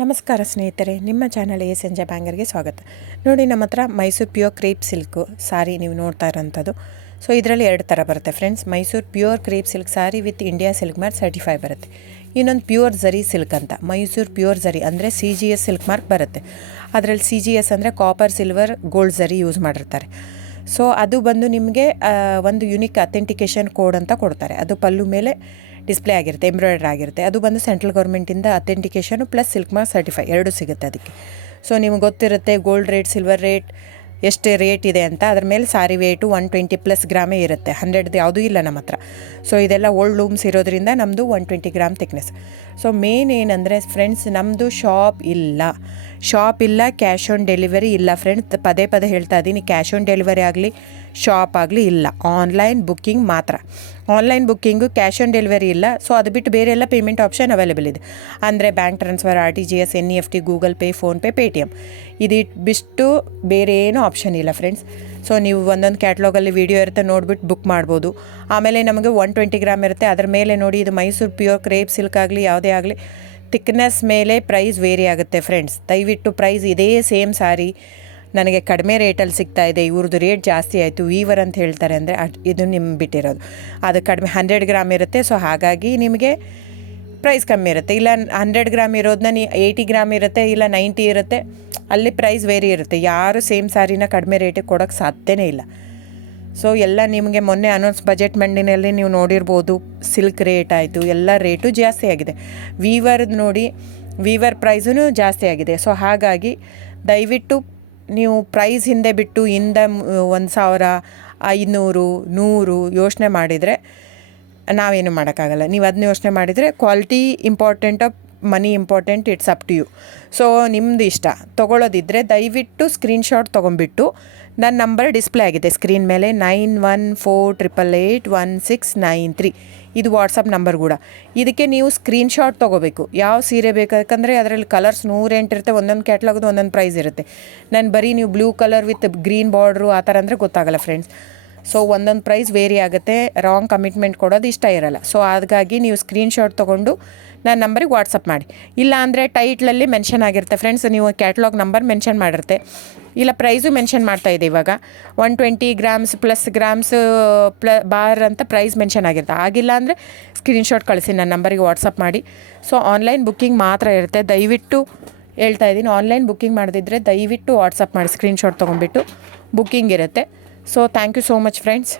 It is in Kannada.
ನಮಸ್ಕಾರ ಸ್ನೇಹಿತರೆ, ನಿಮ್ಮ ಚಾನಲ್ ಸಂಜೆ ಬ್ಯಾಂಗರ್ಗೆ ಸ್ವಾಗತ. ನೋಡಿ, ನಮ್ಮ ಹತ್ರ ಮೈಸೂರು ಪ್ಯೂರ್ ಕ್ರೇಪ್ ಸಿಲ್ಕು ಸಾರಿ ನೀವು ನೋಡ್ತಾ ಇರೋಂಥದ್ದು. ಸೊ ಇದರಲ್ಲಿ ಎರಡು ಥರ ಬರುತ್ತೆ friends. Mysuru pure crepe silk sorry with India silk mark certify ಬರುತ್ತೆ. ಇನ್ನೊಂದು ಪ್ಯೂರ್ ಝರಿ ಸಿಲ್ಕ್ ಅಂತ, ಮೈಸೂರು ಪ್ಯೂರ್ ಝರಿ ಅಂದರೆ CGS ಸಿಲ್ಕ್ ಮಾರ್ಕ್ ಬರುತ್ತೆ. ಅದರಲ್ಲಿ CGS ಅಂದರೆ ಕಾಪರ್, ಸಿಲ್ವರ್, ಗೋಲ್ಡ್ ಝರಿ ಯೂಸ್ ಮಾಡಿರ್ತಾರೆ. ಸೊ ಅದು ಬಂದು ನಿಮಗೆ ಒಂದು ಯುನಿಕ್ ಅಥೆಂಟಿಕೇಷನ್ ಕೋಡ್ ಅಂತ ಕೊಡ್ತಾರೆ. ಅದು ಪಲ್ಲು ಮೇಲೆ ಡಿಸ್ಪ್ಲೇ ಆಗಿರುತ್ತೆ, ಎಂಬ್ರಾಯ್ಡ್ರಿ ಆಗಿರುತ್ತೆ. ಅದು ಬಂದು ಸೆಂಟ್ರಲ್ ಗೌರ್ಮೆಂಟಿಂದ ಅಥೆಂಟಿಕೇಷನು ಪ್ಲಸ್ ಸಿಲ್ಕ್ ಮಾರ್ಕ್ ಸರ್ಟಿಫೈ ಎರಡೂ ಸಿಗುತ್ತೆ ಅದಕ್ಕೆ. ಸೊ ನಿಮ್ಗೆ ಗೊತ್ತಿರುತ್ತೆ ಗೋಲ್ಡ್ ರೇಟ್, ಸಿಲ್ವರ್ ರೇಟ್ ಎಷ್ಟು ರೇಟ್ ಇದೆ ಅಂತ. ಅದ್ರ ಮೇಲೆ ಸಾರಿ ವೇಟು 120+ ಗ್ರಾಮೇ ಇರುತ್ತೆ, 100 ಯಾವುದೂ ಇಲ್ಲ ನಮ್ಮ ಹತ್ರ. ಸೊ ಇದೆಲ್ಲ ಓಲ್ಡ್ ಲೂಮ್ಸ್ ಇರೋದ್ರಿಂದ ನಮ್ಮದು 120 ಗ್ರಾಮ್ ಥಿಕ್ನೆಸ್. ಸೊ ಮೇನ್ ಏನಂದರೆ ಫ್ರೆಂಡ್ಸ್, ನಮ್ಮದು ಶಾಪ್ ಇಲ್ಲ, ಕ್ಯಾಶ್ ಆನ್ ಡೆಲಿವರಿ ಇಲ್ಲ ಫ್ರೆಂಡ್ಸ್. ಪದೇ ಹೇಳ್ತಾ ಇದ್ದೀನಿ, ಕ್ಯಾಶ್ ಆನ್ ಡೆಲಿವರಿ ಆಗಲಿ ಶಾಪ್ ಆಗಲಿ ಇಲ್ಲ, ಆನ್ಲೈನ್ ಬುಕ್ಕಿಂಗ್ ಮಾತ್ರ. Online booking, cash on delivery ಇಲ್ಲ. ಸೊ ಅದು ಬಿಟ್ಟು ಬೇರೆ ಎಲ್ಲ ಪೇಮೆಂಟ್ ಆಪ್ಷನ್ ಅವೈಲೇಬಲ್ ಇದೆ. ಅಂದರೆ bank transfer, RTGS, NEFT, Google pay, PhonePe, Paytm ಬಿಟ್ಟು ಬೇರೆ ಏನೂ ಆಪ್ಷನ್ ಇಲ್ಲ ಫ್ರೆಂಡ್ಸ್. ಸೊ ನೀವು ಒಂದೊಂದು ಕ್ಯಾಟ್ಲಾಗಲ್ಲಿ ವೀಡಿಯೋ ಇರುತ್ತೆ, ನೋಡಿಬಿಟ್ಟು ಬುಕ್ ಮಾಡ್ಬೋದು. ಆಮೇಲೆ ನಮಗೆ 120 ಗ್ರಾಮ್ ಇರುತ್ತೆ. ಅದರ ಮೇಲೆ ನೋಡಿ, ಇದು ಮೈಸೂರು ಪ್ಯೂರ್ ಕ್ರೇಪ್ ಸಿಲ್ಕ್ ಆಗಲಿ ಯಾವುದೇ ಆಗಲಿ ಥಿಕ್ನೆಸ್ ಮೇಲೆ ಪ್ರೈಸ್ ವೇರಿ ಆಗುತ್ತೆ ಫ್ರೆಂಡ್ಸ್. ದಯವಿಟ್ಟು ಪ್ರೈಸ್ ಇದೇ ಸೇಮ್ ಸಾರಿ ನನಗೆ ಕಡಿಮೆ ರೇಟಲ್ಲಿ ಸಿಗ್ತಾ ಇದೆ, ಇವ್ರದ್ದು ರೇಟ್ ಜಾಸ್ತಿ ಆಯಿತು ವೀವರ್ ಅಂತ ಹೇಳ್ತಾರೆ ಅಂದರೆ ಇದು ನಿಮ್ಮ ಬಿಟ್ಟಿರೋದು. ಅದು ಕಡಿಮೆ 100 ಗ್ರಾಮ್ ಇರುತ್ತೆ. ಸೊ ಹಾಗಾಗಿ ನಿಮಗೆ ಪ್ರೈಸ್ ಕಮ್ಮಿ ಇರುತ್ತೆ. ಇಲ್ಲ 100 ಗ್ರಾಮ್ ಇರೋದನ್ನ 80 ಗ್ರಾಮ್ ಇರುತ್ತೆ, ಇಲ್ಲ 90 ಇರುತ್ತೆ, ಅಲ್ಲಿ ಪ್ರೈಸ್ ವೇರಿ ಇರುತ್ತೆ. ಯಾರು ಸೇಮ್ ಸಾರಿನ ಕಡಿಮೆ ರೇಟಿಗೆ ಕೊಡೋಕ್ಕೆ ಸಾಧ್ಯನೇ ಇಲ್ಲ. ಸೊ ಎಲ್ಲ ನಿಮಗೆ ಮೊನ್ನೆ ಅನೌನ್ಸ್ ಬಜೆಟ್ ಮಂಡಿನಲ್ಲಿ ನೀವು ನೋಡಿರ್ಬೋದು, ಸಿಲ್ಕ್ ರೇಟ್ ಆಯಿತು, ಎಲ್ಲ ರೇಟು ಜಾಸ್ತಿ ಆಗಿದೆ. ವೀವರ್ದು ನೋಡಿ, ವೀವರ್ ಪ್ರೈಸೂ ಜಾಸ್ತಿ ಆಗಿದೆ. ಸೊ ಹಾಗಾಗಿ ದಯವಿಟ್ಟು ನೀವು ಪ್ರೈಸ್ ಹಿಂದೆ ಬಿಟ್ಟು 1,000, 500, 100 ಯೋಚನೆ ಮಾಡಿದರೆ ನಾವೇನು ಮಾಡೋಕ್ಕಾಗಲ್ಲ. ನೀವು ಅದನ್ನ ಯೋಚನೆ ಮಾಡಿದರೆ quality important, money important, it's up to you. So ನಿಮ್ಮದು ಇಷ್ಟ. ತೊಗೊಳ್ಳೋದಿದ್ದರೆ ದಯವಿಟ್ಟು ಸ್ಕ್ರೀನ್ಶಾಟ್ ತೊಗೊಂಬಿಟ್ಟು, ನನ್ನ ನಂಬರ್ ಡಿಸ್ಪ್ಲೇ ಆಗಿದೆ ಸ್ಕ್ರೀನ್ ಮೇಲೆ, 9148881693. ಇದು ವಾಟ್ಸಪ್ ನಂಬರ್ ಕೂಡ. ಇದಕ್ಕೆ ನೀವು ಸ್ಕ್ರೀನ್ಶಾಟ್ ತೊಗೋಬೇಕು. ಯಾವ ಸೀರೆ ಬೇಕು, ಯಾಕಂದರೆ ಅದರಲ್ಲಿ ಕಲರ್ಸ್ 108 ಇರುತ್ತೆ, ಒಂದೊಂದು ಕ್ಯಾಟ್ಲಾಗದು ಒಂದೊಂದು ಪ್ರೈಸ್ ಇರುತ್ತೆ. ನಾನು ಬರೀ ನೀವು blue colour with green border ಆ ಥರ ಅಂದರೆ ಗೊತ್ತಾಗಲ್ಲ ಫ್ರೆಂಡ್ಸ್. ಸೊ ಒಂದೊಂದು ಪ್ರೈಸ್ ವೇರಿ ಆಗುತ್ತೆ, ರಾಂಗ್ ಕಮಿಟ್ಮೆಂಟ್ ಕೊಡೋದು ಇಷ್ಟ ಇರಲ್ಲ. ಸೊ ಹಾಗಾಗಿ ನೀವು ಸ್ಕ್ರೀನ್ಶಾಟ್ ತೊಗೊಂಡು ನನ್ನ ನಂಬರಿಗೆ ವಾಟ್ಸಪ್ ಮಾಡಿ. ಇಲ್ಲ ಅಂದರೆ ಟೈಟ್ಲಲ್ಲಿ ಮೆನ್ಷನ್ ಆಗಿರುತ್ತೆ ಫ್ರೆಂಡ್ಸ್, ನೀವು ಕ್ಯಾಟ್ಲಾಗ್ ನಂಬರ್ ಮೆನ್ಷನ್ ಮಾಡಿರುತ್ತೆ, ಇಲ್ಲ ಪ್ರೈಸು ಮೆನ್ಷನ್ ಮಾಡ್ತಾಯಿದೆ. ಇವಾಗ 120 ಗ್ರಾಮ್ಸ್ ಪ್ಲಸ್ ಗ್ರಾಮ್ಸ್ ಬಾರ್ ಅಂತ ಪ್ರೈಸ್ ಮೆನ್ಷನ್ ಆಗಿರುತ್ತೆ. ಆಗಿಲ್ಲ ಅಂದರೆ ಸ್ಕ್ರೀನ್ಶಾಟ್ ಕಳಿಸಿ, ನನ್ನ ನಂಬರಿಗೆ ವಾಟ್ಸಪ್ ಮಾಡಿ. ಸೊ ಆನ್ಲೈನ್ ಬುಕ್ಕಿಂಗ್ ಮಾತ್ರ ಇರುತ್ತೆ. ದಯವಿಟ್ಟು ಹೇಳ್ತಾ ಇದ್ದೀನಿ, ಆನ್ಲೈನ್ ಬುಕ್ಕಿಂಗ್ ಮಾಡದಿದ್ದರೆ ದಯವಿಟ್ಟು ವಾಟ್ಸಪ್ ಮಾಡಿ, ಸ್ಕ್ರೀನ್ಶಾಟ್ ತೊಗೊಂಡ್ಬಿಟ್ಟು ಬುಕ್ಕಿಂಗ್ ಇರುತ್ತೆ. So thank you so much friends.